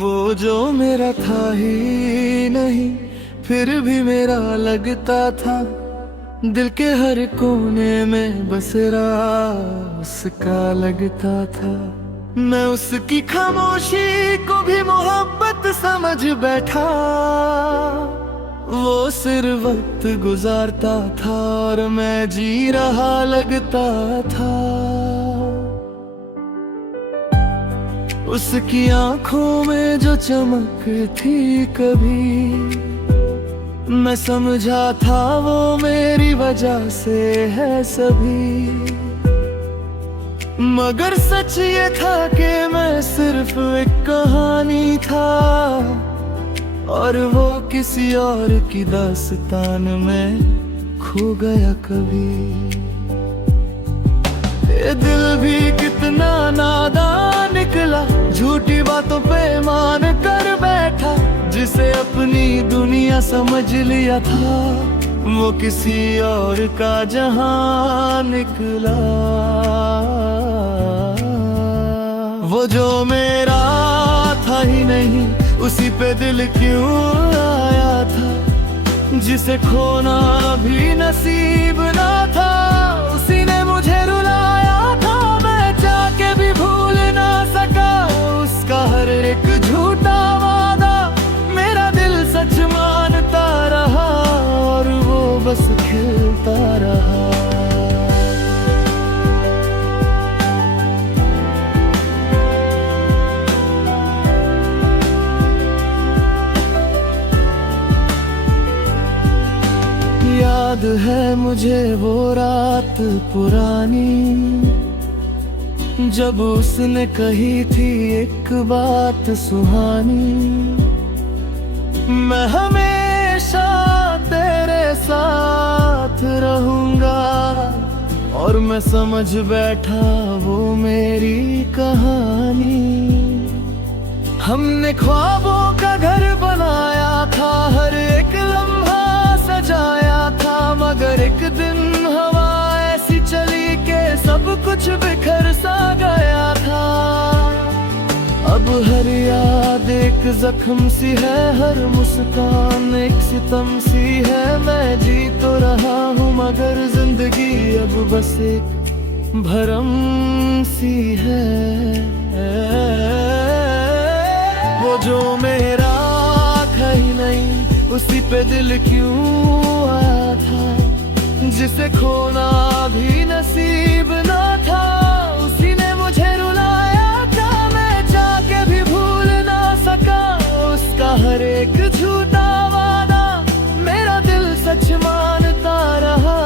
वो जो मेरा था ही नहीं, फिर भी मेरा लगता था। दिल के हर कोने में बसेरा उसका लगता था। मैं उसकी खामोशी को भी मोहब्बत समझ बैठा। वो सिर्फ वक्त गुजारता था और मैं जी रहा लगता था। उसकी आंखों में जो चमक थी कभी, मैं समझा था वो मेरी वजह से है सभी। मगर सच ये था कि मैं सिर्फ एक कहानी था और वो किसी और की दास्तान में खो गया कभी। ये दिल भी कितना नादान निकला, झूठी बातों पे मान कर बैठा। जिसे अपनी दुनिया समझ लिया था, वो किसी और का जहां निकला। वो जो मेरा था ही नहीं, उसी पे दिल क्यों आया था। जिसे खोना भी नसीब ना था, उसी ने मुझे रुलाया था। मैं चाह के भी भूल ना सका उसका हर एक झूठा वादा। मेरा दिल सच मानता रहा और वो बस खिलता रहा। याद है मुझे वो रात पुरानी, जब उसने कही थी एक बात सुहानी। मैं हमेशा तेरे साथ रहूंगा, और मैं समझ बैठा वो मेरी कहानी। हमने ख्वाबों का घर बनाया था, हर एक लम्हा सजाया था। मगर एक दिन हवा ऐसी चली कि सब कुछ बिखर सा गया था। अब हर याद एक जख्म सी है, हर मुस्कान एक सितम सी है। मैं जी तो रहा हूँ मगर जिंदगी अब बस एक भरम सी है। वो जो मेरा था ही नहीं, उसी पे दिल क्यों आया था। जिसे खोना भी नसीब ना था, उसी ने मुझे रुलाया था। मैं चाह के भी भूल ना सका उसका हर एक झूठा वादा। मेरा दिल सच मानता रहा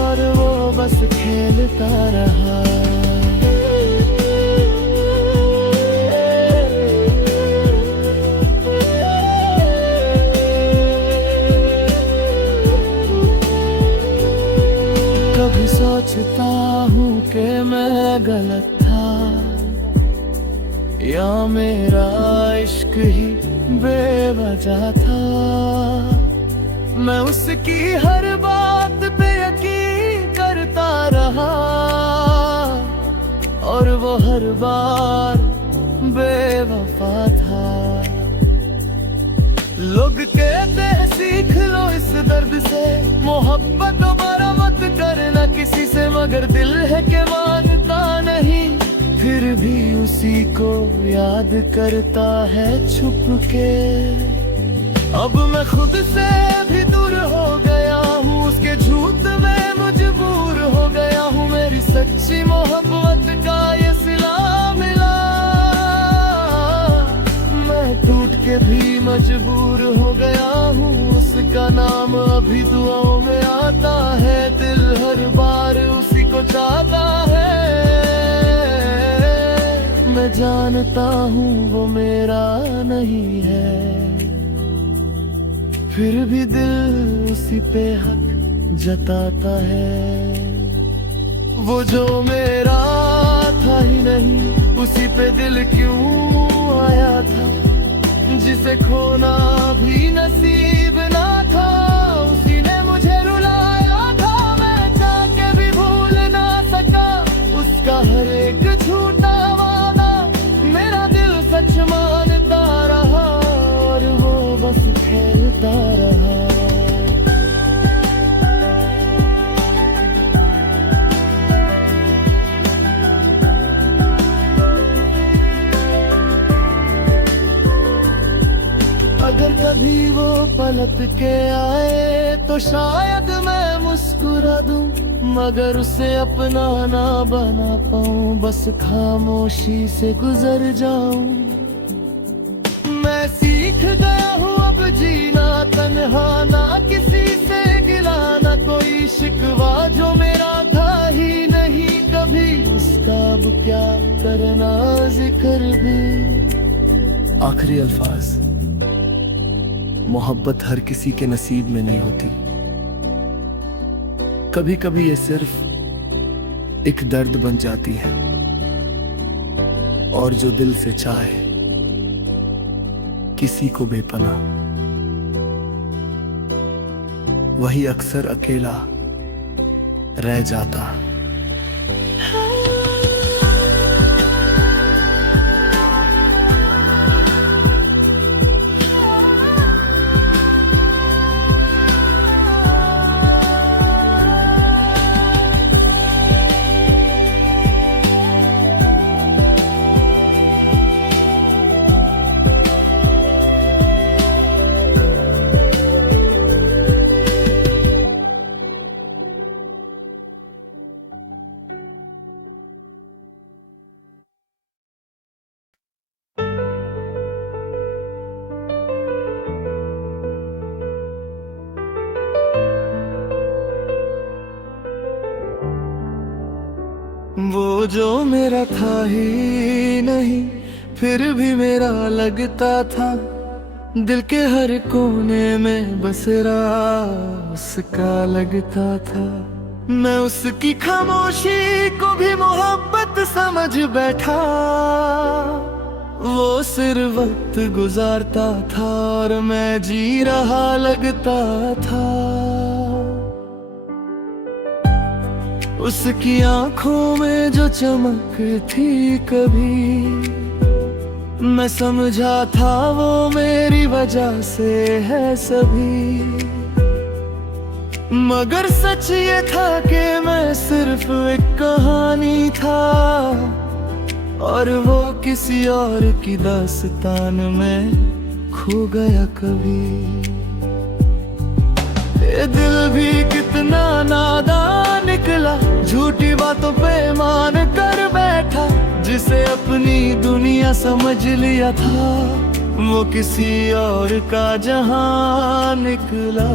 और वो बस खेलता रहा। कभी सोचता हूँ कि मैं गलत था, या मेरा इश्क ही बेवजह था। मैं उसकी हर बात पे यकीन करता रहा, और वो हर बार बेवफा था। लोग कहते हैं सीख लो इस दर्द से, मोहब्बत दोबारा मत करना किसी से। मगर दिल है कि मानता नहीं, फिर भी उसी को याद करता है छुप के। अब मैं खुद से भी दूर हो गया हूँ, उसके झूठ में मजबूर हो गया हूँ। मेरी सच्ची मोहब्बत का ये सिला मिला, मैं टूट के भी मजबूर हो गया हूँ। उसका नाम अभी दुआओं में आता है, दिल हर बार उसी को चाहता है। मैं जानता हूँ वो मेरा नहीं है, फिर भी दिल उसी पे हक जताता है। वो जो मेरा था ही नहीं, उसी पे दिल क्यों आया था। जिसे खोना भी नसीब ना था, उसी ने मुझे रुलाया था। मैं चाह के भी भूल ना सका उसका हर एक झूठा वादा। मेरा दिल सच मानता रहा खिलता रहा। अगर कभी वो पलट के आए तो शायद मैं मुस्कुरा दूं, मगर उसे अपना ना बना पाऊं, बस खामोशी से गुजर जाऊं। मैं सीख गया हूँ अब जीना तन्हा, ना किसी से गिला ना कोई शिकवा, जो मेरा था ही नहीं कभी उसका अब क्या करना जिक्र भी। आखिरी अल्फाज। मोहब्बत हर किसी के नसीब में नहीं होती, कभी कभी ये सिर्फ एक दर्द बन जाती है, और जो दिल से चाहे किसी को बेपनाह, वही अक्सर अकेला रह जाता। वो जो मेरा था ही नहीं फिर भी मेरा लगता था, दिल के हर कोने में बसेरा उसका लगता था। मैं उसकी खामोशी को भी मोहब्बत समझ बैठा, वो सिर्फ वक्त गुजारता था और मैं जी रहा लगता था। उसकी आंखों में जो चमक थी कभी, मैं समझा था वो मेरी वजह से है सभी, मगर सच ये था कि मैं सिर्फ एक कहानी था, और वो किसी और की दास्तान में खो गया कभी। ये दिल भी कितना नादान निकला, झूठी बातों पे मान कर बैठा, जिसे अपनी दुनिया समझ लिया था वो किसी और का जहां निकला।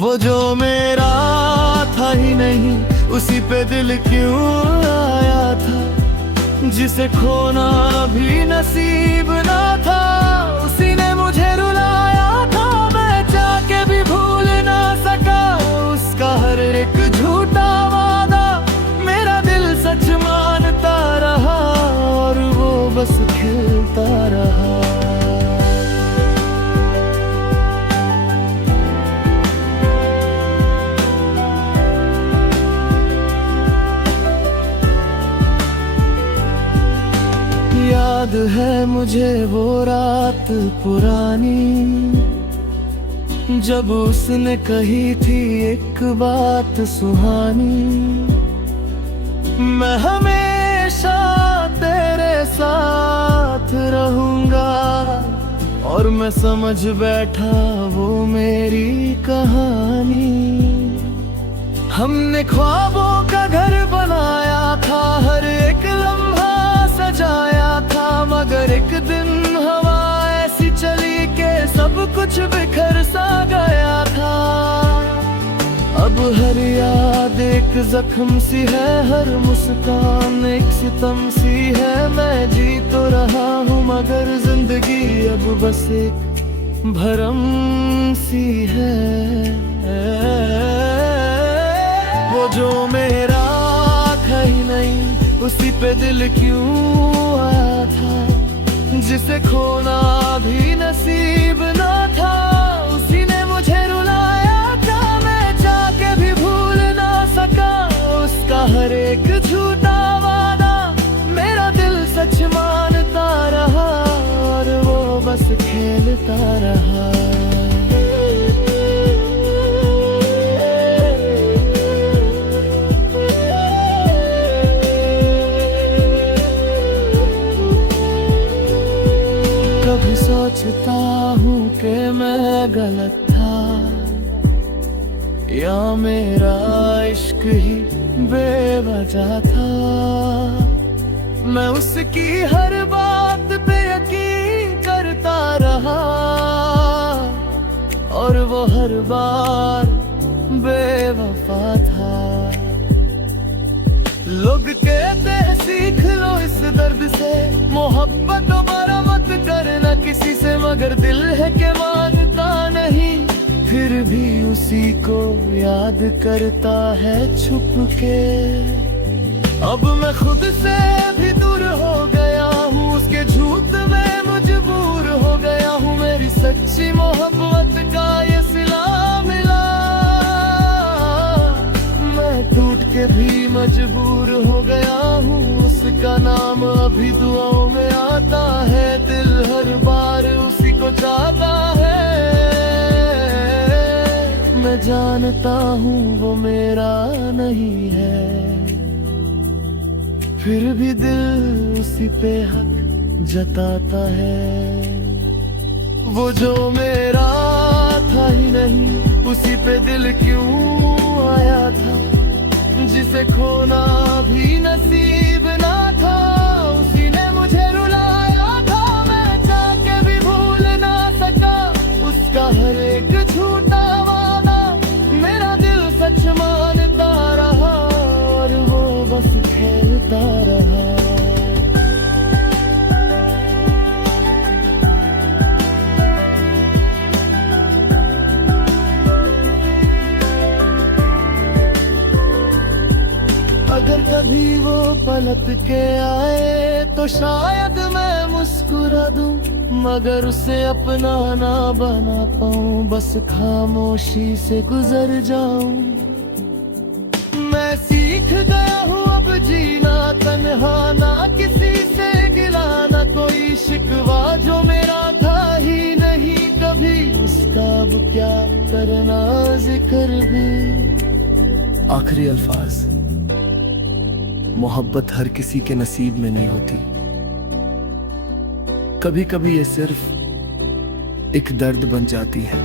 वो जो मेरा था ही नहीं उसी पे दिल क्यों आया था, जिसे खोना भी नसीब ना था उसी ने मुझे रुलाया था। मैं चाह के भी भूल ना सका उसका हर एक झूठा वादा, मेरा दिल सच मानता रहा और वो बस खिलता रहा। याद है मुझे वो रात पुरानी, जब उसने कही थी एक बात सुहानी, मैं हमेशा तेरे साथ रहूंगा, और मैं समझ बैठा वो मेरी कहानी। हमने ख्वाबों का घर बनाया था, हर एक लम्हा सजाया था, मगर एक दिन हवा ऐसी चली के सब कुछ बिखर सा गया था। अब हर याद एक जख्म सी है, हर मुस्कान एक सितम सी है। मैं जी तो रहा हूँ मगर जिंदगी अब बस एक भरम सी है। वो जो मेरा था ही नहीं उसी पे दिल क्यों आया था, जिसे खोना भी नसीब ना था उसी ने मुझे रुलाया था। मैं चाह के भी भूल ना सका उसका हर एक झूठा वादा, मेरा दिल सच मानता रहा और वो बस खेलता रहा। कभी सोचता हूँ कि मैं गलत था या मेरा इश्क ही बेवजह था। मैं उसकी हर बात पे यकीन करता रहा और वो हर बार बेवफा था। लोग कहते हैं सीख लो इस दर्द से, मोहब्बत दोबारा मत करना किसी से, मगर दिल है कि मानता नहीं, फिर भी उसी को याद करता है छुप के। अब मैं खुद से भी दूर हो गया हूँ, उसके झूठ में मजबूर हो गया हूँ। मेरी सच्ची मोहब्बत का ये सिला मिला, मैं टूट के भी मजबूर हो गया हूँ। उसका नाम अभी दुआओं में आता है, दिल हर बार उसी को चाहता है। मैं जानता हूँ वो मेरा नहीं है, फिर भी दिल उसी पे हक जताता है। वो जो मेरा था ही नहीं, उसी पे दिल क्यों आया था, जिसे खोना भी नसीब ना था, उसी ने मुझे रुलाया था। मैं चाह के भी भूल ना सका उसका हर एक झूठा वादा, मेरा दिल सच मानता रहा और वो बस खेलता रहा। अगर कभी वो पलट के आए तो शायद मैं मुस्कुरा दूं, मगर उसे अपना ना बना पाऊं, बस खामोशी से गुजर जाऊं। मैं सीख गया हूँ अब जीना तन्हा, ना किसी से गिला ना कोई शिकवा, जो मेरा था ही नहीं कभी, उसका अब क्या करना जिक्र भी। आखिरी अल्फाज, मोहब्बत हर किसी के नसीब में नहीं होती, कभी कभी ये सिर्फ एक दर्द बन जाती है,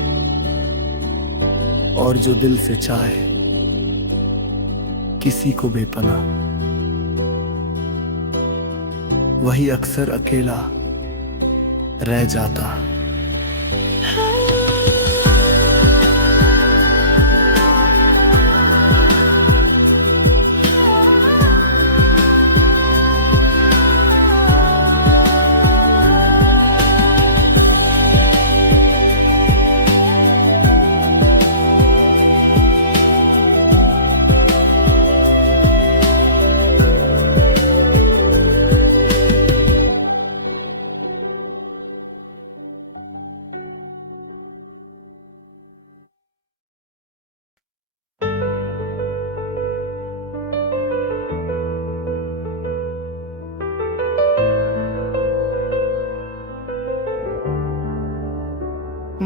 और जो दिल से चाहे किसी को बेपनाह, वही अक्सर अकेला रह जाता।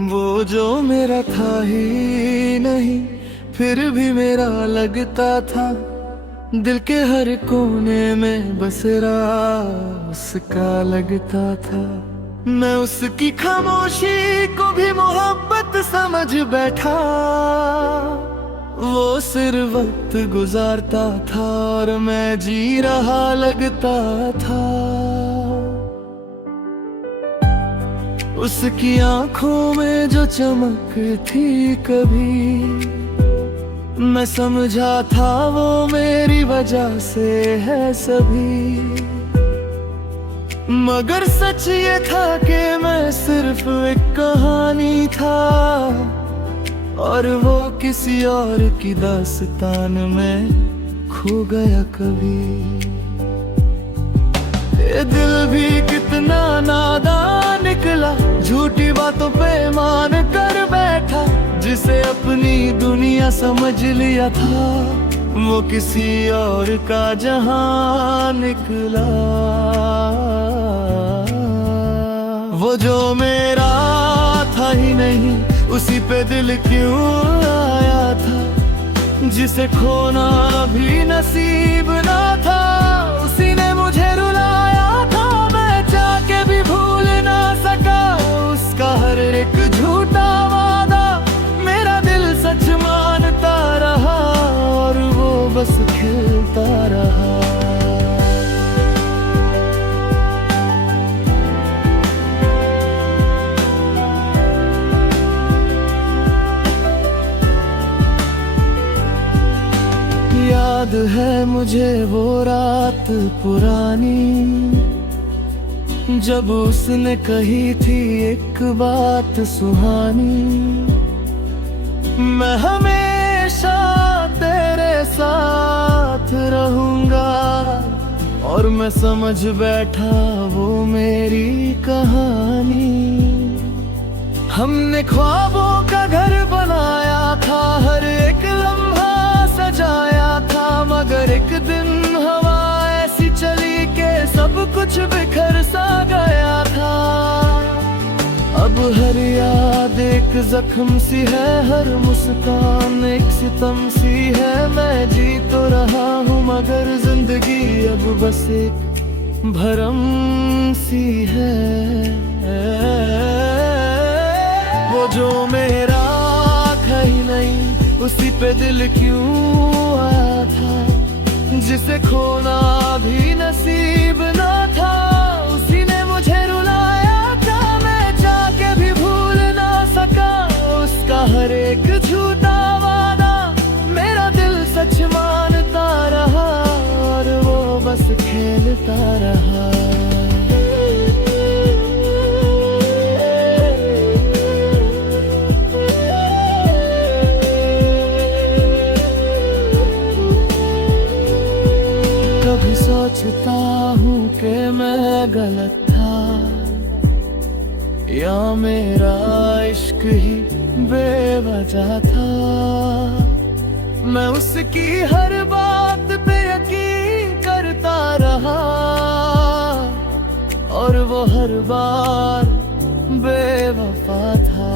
वो जो मेरा था ही नहीं, फिर भी मेरा लगता था, दिल के हर कोने में बसेरा उसका लगता था। मैं उसकी खामोशी को भी मोहब्बत समझ बैठा, वो सिर्फ वक्त गुजारता था और मैं जी रहा लगता था। उसकी आंखों में जो चमक थी कभी, मैं समझा था वो मेरी वजह से है सभी, मगर सच ये था कि मैं सिर्फ एक कहानी था और वो किसी और की दास्तान में खो गया कभी। ये दिल भी कितना नादान निकला, झूठी बातों पे मान कर बैठा, जिसे अपनी दुनिया समझ लिया था वो किसी और का जहां निकला। वो वो जो मेरा था ही नहीं, उसी पे दिल क्यों आया था। जिसे खोना भी नसीब ना था, उसी ने मुझे रुलाया था। मैं चाह के भी भूल ना सका उसका हर एक झूठा वादा। मेरा दिल सच मानता रहा और वो बस खिलता रहा। याद है मुझे वो रात पुरानी, जब उसने कही थी एक बात सुहानी। मैं हमेशा तेरे साथ रहूंगा, और मैं समझ बैठा वो मेरी कहानी। हमने ख्वाबों का घर बनाया था, हर एक लम्हा सजाया था। मगर एक दिन हवा ऐसी चली के सब कुछ बिखर सा गया था। अब हर याद एक जख्म सी है, हर मुस्कान एक सितम सी है। मैं जी तो रहा हूँ मगर जिंदगी अब बस एक भरम सी है। वो जो मेरा था ही नहीं, उसी पे दिल क्यों आया था। जिसे खोना भी नसीब ना था, उसी ने मुझे रुलाया था। मैं चाह के भी भूल ना सका उसका हर एक झूठा वादा। मेरा दिल सच मानता रहा और वो बस खेलता रहा। कभी सोचता हूँ कि मैं गलत था, या मेरा इश्क ही बेवजह था। मैं उसकी हर बात पे यकीन करता रहा, और वो हर बार बेवफा था।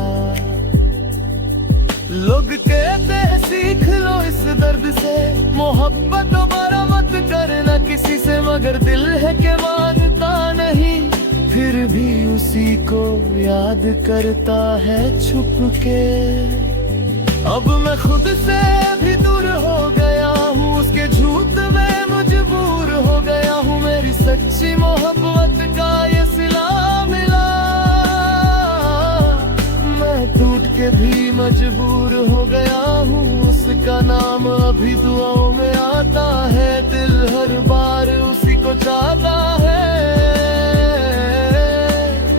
लोग कहते हैं सीख लो इस दर्द से, मोहब्बत दोबारा मत करना किसी से। मगर दिल है कि मानता नहीं, फिर भी उसी को याद करता है छुप के। अब मैं खुद से भी दूर हो गया हूँ, उसके झूठ में मजबूर हो गया हूँ। मेरी सच्ची मोहब्बत का ये सिला मिला, मैं टूट के भी मजबूर हो गया हूँ। उसका नाम अभी दुआओं में आता है, दिल हर बार उसी को चाहता है।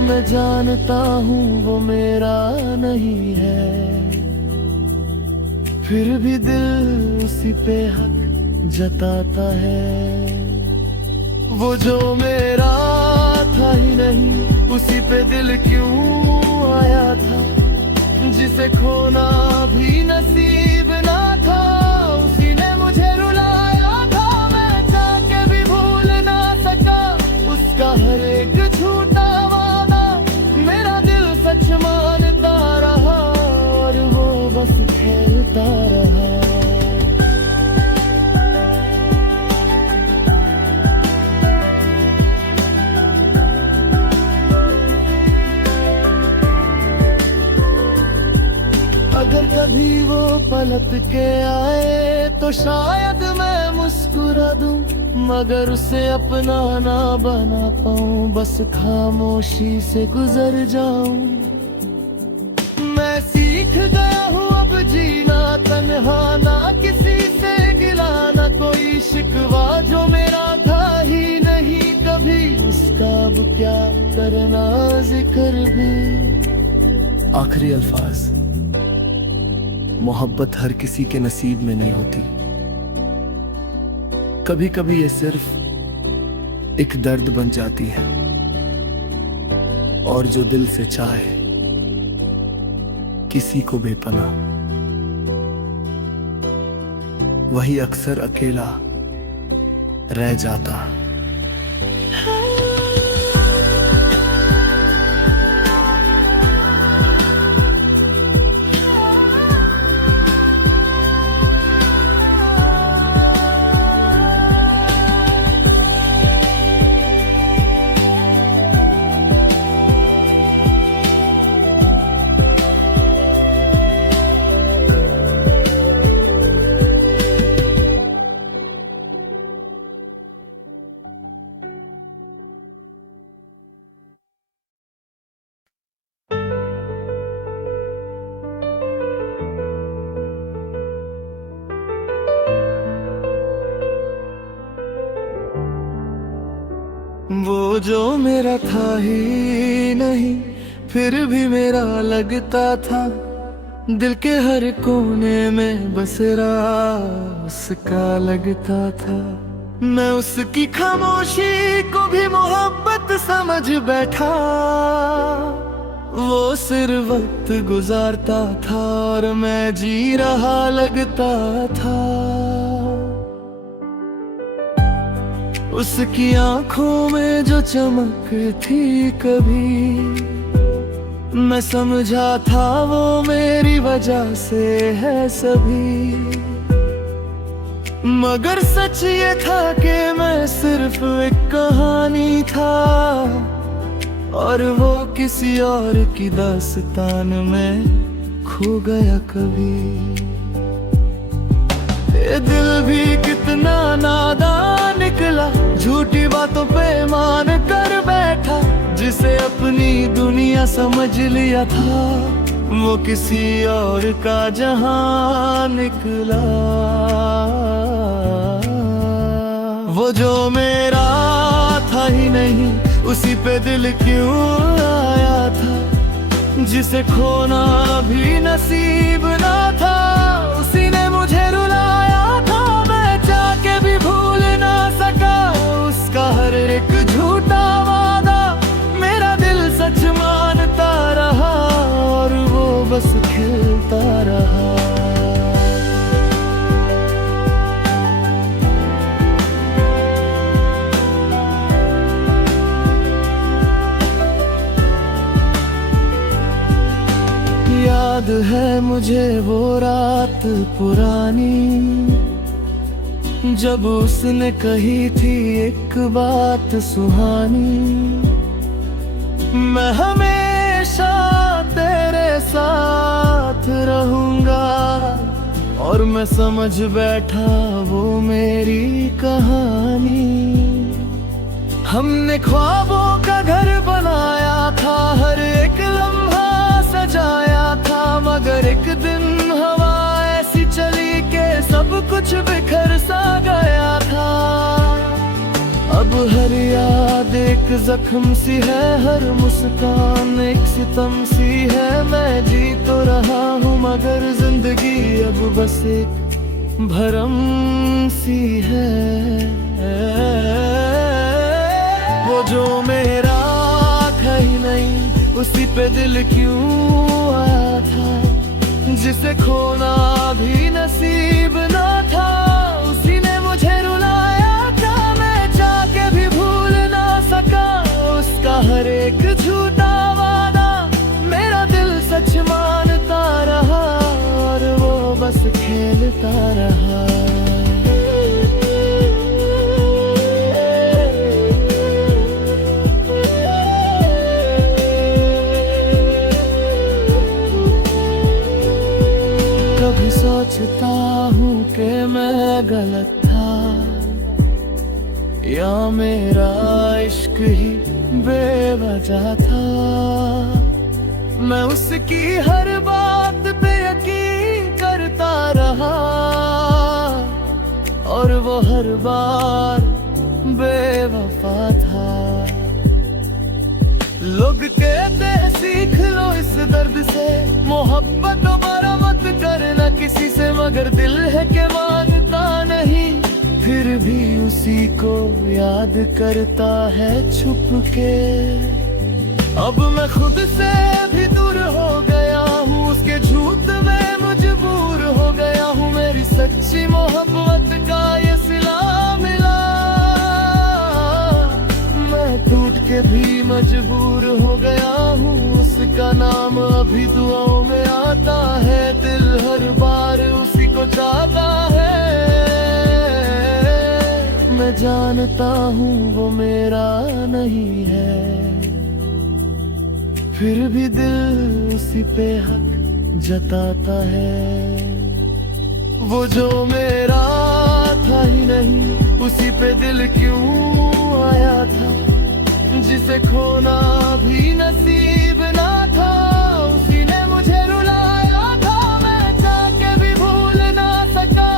मैं जानता हूँ वो मेरा नहीं है, फिर भी दिल उसी पे हक जताता है। वो जो मेरा था ही नहीं, उसी पे दिल क्यों आया था। जिसे खोना भी नसीब ना था, उसी ने मुझे रुलाया था। मैं चाह के भी भूल ना सका उसका हर एक झूठा वादा। मेरा दिल सच मानता रहा और वो बस खेलता रहा। अगर कभी वो पलट के आए तो शायद मैं मुस्कुरा दूं, मगर उसे अपना ना बना पाऊं। बस खामोशी से गुजर जाऊं। मैं सीख गया हूँ अब जीना तन्हा, ना किसी से गिला ना कोई शिकवा। जो मेरा था ही नहीं कभी, उसका अब क्या करना जिक्र भी। आखिरी अल्फाज। मोहब्बत हर किसी के नसीब में नहीं होती। कभी कभी ये सिर्फ एक दर्द बन जाती है, और जो दिल से चाहे किसी को बेपनाह, वही अक्सर अकेला रह जाता। वो जो मेरा था ही नहीं, फिर भी मेरा लगता था। दिल के हर कोने में बसेरा उसका लगता था। मैं उसकी खामोशी को भी मोहब्बत समझ बैठा। वो सिर्फ वक्त गुजारता था और मैं जी रहा लगता था। उसकी आंखों में जो चमक थी कभी, मैं समझा था वो मेरी वजह से है सभी। मगर सच ये था कि मैं सिर्फ एक कहानी था और वो किसी और की दास्तान में खो गया कभी। ये दिल भी कितना नादान निकला, झूठी बातों पे मान कर बैठा। जिसे अपनी दुनिया समझ लिया था, वो किसी और का जहां निकला। वो जो मेरा था ही नहीं, उसी पे दिल क्यों आया था। जिसे खोना भी नसीब ना था, उसी ने मुझे रुलाया था। मैं चाह के भी भूल ना सका उसका हर एक झूठा वादा। मेरा दिल सच मानता रहा और वो बस खिलता रहा। याद है मुझे वो रात पुरानी, जब उसने कही थी एक बात सुहानी। मैं हमेशा तेरे साथ रहूंगा, और मैं समझ बैठा वो मेरी कहानी। हमने ख्वाबों का घर बनाया था, हर एक लम्हा सजाया था। मगर एक दिन हवा ऐसी चली के सब कुछ बिखर सा गया था। अब हर याद एक जख्म सी है, हर मुस्कान एक सितम सी है। मैं जी तो रहा हूँ मगर जिंदगी अब बस एक भरम सी है। वो जो मेरा था ही नहीं, उसी पे दिल क्यों आया था। जिसे खोना भी नसीब ना था, उसी ने मुझे रुलाया था। मैं चाह के भी भूल ना सका उसका हर एक झूठा वादा। मेरा दिल सच मानता रहा और वो बस खेलता रहा। कभी सोचता हूँ कि मैं गलत था, या मेरा इश्क ही बेवजह था। मैं उसकी हर बात पे यकीन करता रहा, और वो हर बार बेवफा था। लोग कहते हैं सीख लो इस दर्द से, मोहब्बत दोबारा मत करना किसी से। मगर दिल है कि मानता नहीं, फिर भी उसी को याद करता है छुप के। अब मैं खुद से भी दूर हो गया हूँ, उसके झूठ में मजबूर हो गया हूँ। मेरी सच्ची मोहब्बत का ये सिला मिला, मैं टूट के भी मजबूर हो गया हूँ। उसका नाम अभी दुआओं में आता है, दिल हर बार उसी को चाहता है। मैं जानता हूँ वो मेरा नहीं है, फिर भी दिल उसी पे हक जताता है। वो जो मेरा था ही नहीं, उसी पे दिल क्यों आया था। जिसे खोना भी नसीब ना था, उसी ने मुझे रुलाया था। मैं चाह के भी भूल ना सका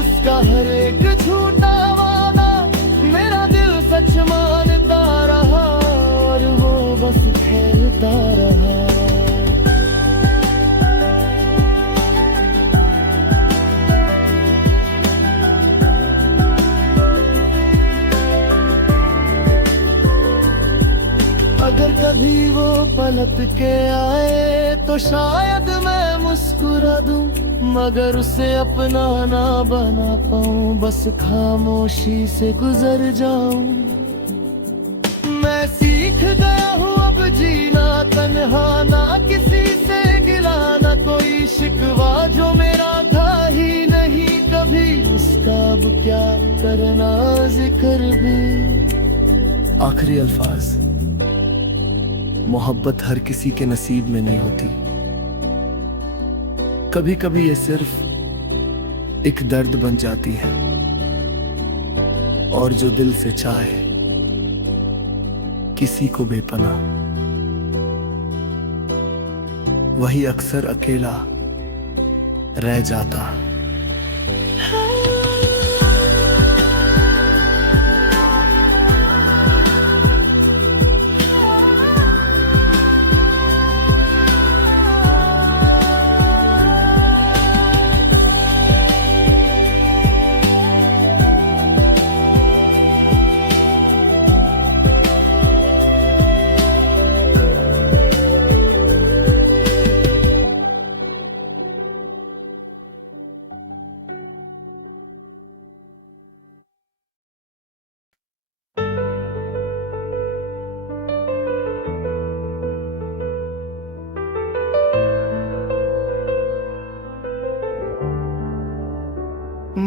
उसका हर एक झूठा वादा। मेरा दिल सच मानता रहा हालत के आए तो शायद मैं मुस्कुरा दूं, मगर उसे अपना ना बना पाऊं, बस खामोशी से गुजर जाऊं। मैं सीख गया हूँ अब जीना तन्हा, ना किसी से गिला ना कोई शिकवा, जो मेरा था ही नहीं कभी उसका अब क्या करना जिक्र भी। आखिरी अल्फाज। मोहब्बत हर किसी के नसीब में नहीं होती, कभी कभी ये सिर्फ एक दर्द बन जाती है, और जो दिल से चाहे किसी को बेपनाह, वही अक्सर अकेला रह जाता।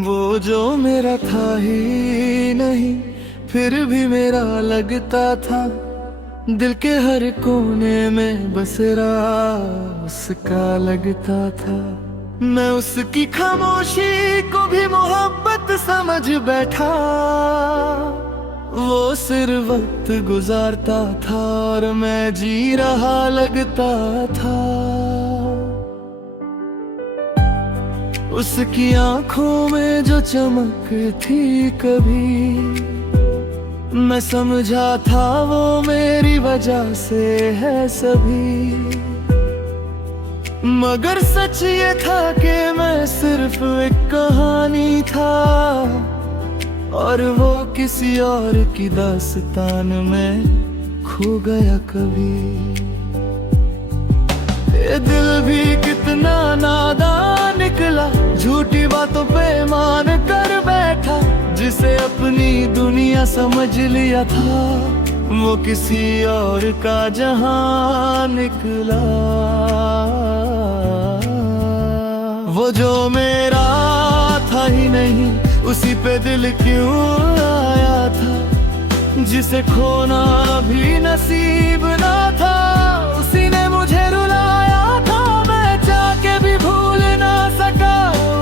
वो जो मेरा था ही नहीं फिर भी मेरा लगता था, दिल के हर कोने में बसेरा उसका लगता था। मैं उसकी खामोशी को भी मोहब्बत समझ बैठा, वो सिर्फ वक्त गुजारता था और मैं जी रहा लगता था। उसकी आंखों में जो चमक थी कभी, मैं समझा था वो मेरी वजह से है सभी, मगर सच ये था कि मैं सिर्फ एक कहानी था, और वो किसी और की दास्तान में खो गया कभी। ये दिल भी कितना नादान निकला, झूठी बातों पे मान कर बैठा, जिसे अपनी दुनिया समझ लिया था वो किसी और का जहां निकला। वो जो मेरा था ही नहीं उसी पे दिल क्यों आया था, जिसे खोना भी नसीब ना था उसी ने मुझे रुलाया था। मैं चाह के भी भूल ना सका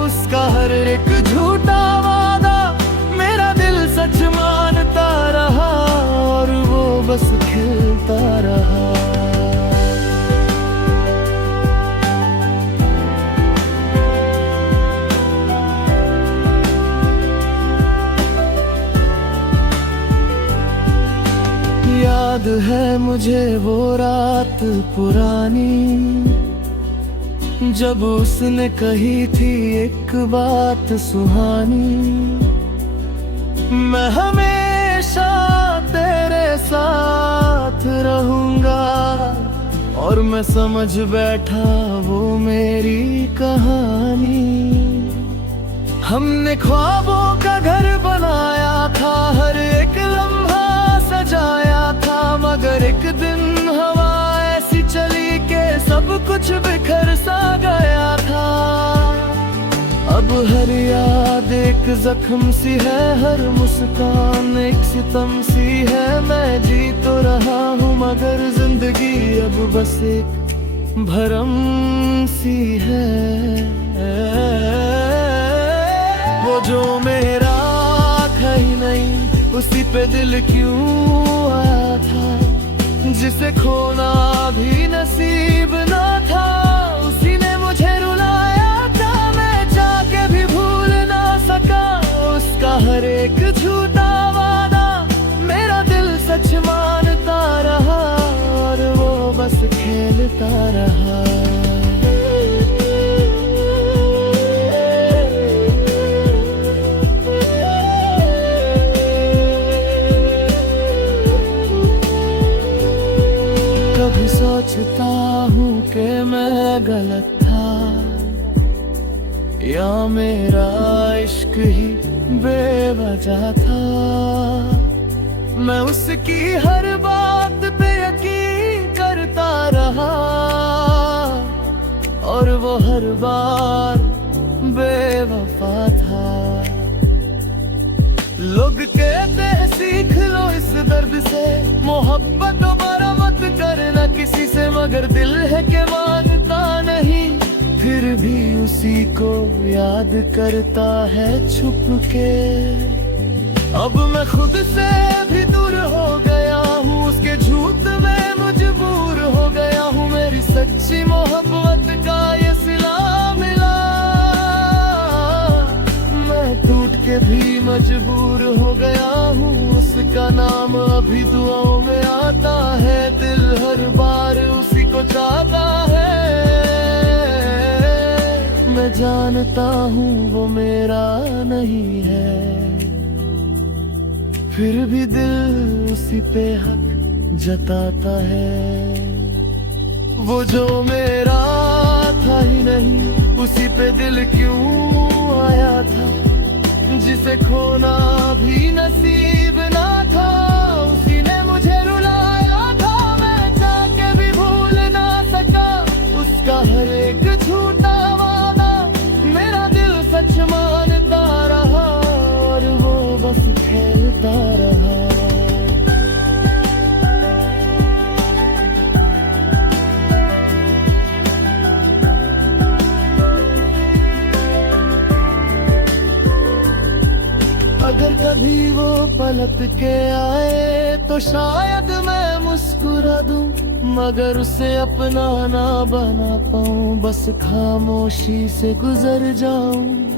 उसका हर एक झूठा वादा, मेरा दिल सच मानता रहा और वो बस खिलता रहा। याद है मुझे वो रात पुरानी, जब उसने कही थी एक बात सुहानी, मैं हमेशा तेरे साथ रहूंगा, और मैं समझ बैठा वो मेरी कहानी। हमने ख्वाबों का घर बनाया था, हर एक लम्हा सजाया था, मगर एक दिन हवा ऐसी चली के सब कुछ बिखर सा गया था। अब हर याद एक जख्म सी है, हर मुस्कान एक सितम सी है। मैं जी तो रहा हूँ मगर जिंदगी अब बस एक भरम सी है। वो जो मेरा था ही नहीं उसी पे दिल क्यों आया था, जिसे खोना भी नसीब ना था उसी ने मुझे रुलाया था। मैं चाह के भी भूल ना सका उसका हर एक झूठा वादा, मेरा दिल सच मानता रहा और वो बस खेलता रहा। कभी सोच मैं गलत था या मेरा इश्क ही बेवजह था। मैं उसकी हर बात पे यकीन करता रहा और वो हर बार बेवफा था। लोग कहते हैं सीख लो इस दर्द से, मोहब्बत दोबारा मत करना किसी से, मगर दिल है कि मानता नहीं, फिर भी उसी को याद करता है छुप के। अब मैं खुद से भी दूर हो गया हूँ, उसके झूठ में मजबूर हो गया हूँ। मेरी सच्ची मोहब्बत का ये सिला मिला, मैं टूट के भी मजबूर हो गया हूँ। उसका नाम अभी दुआओं में आता है, दिल हर बार उसी को चाहता है। मैं जानता हूँ वो मेरा नहीं है, फिर भी दिल उसी पे हक जताता है। वो जो मेरा था ही नहीं, उसी पे दिल क्यों आया था, जिसे खोना भी नसीब ना था, उसी ने मुझे रुलाया था। मैं चाह के भी भूल ना सका उसका हर एक झूठा वादा, मेरा दिल सच मानता रहा और वो बस खेलता रहा। अगर कभी वो पलट के आए तो शायद मैं मुस्कुरा दूं, मगर उसे अपना ना बना पाऊं, बस खामोशी से गुजर जाऊं।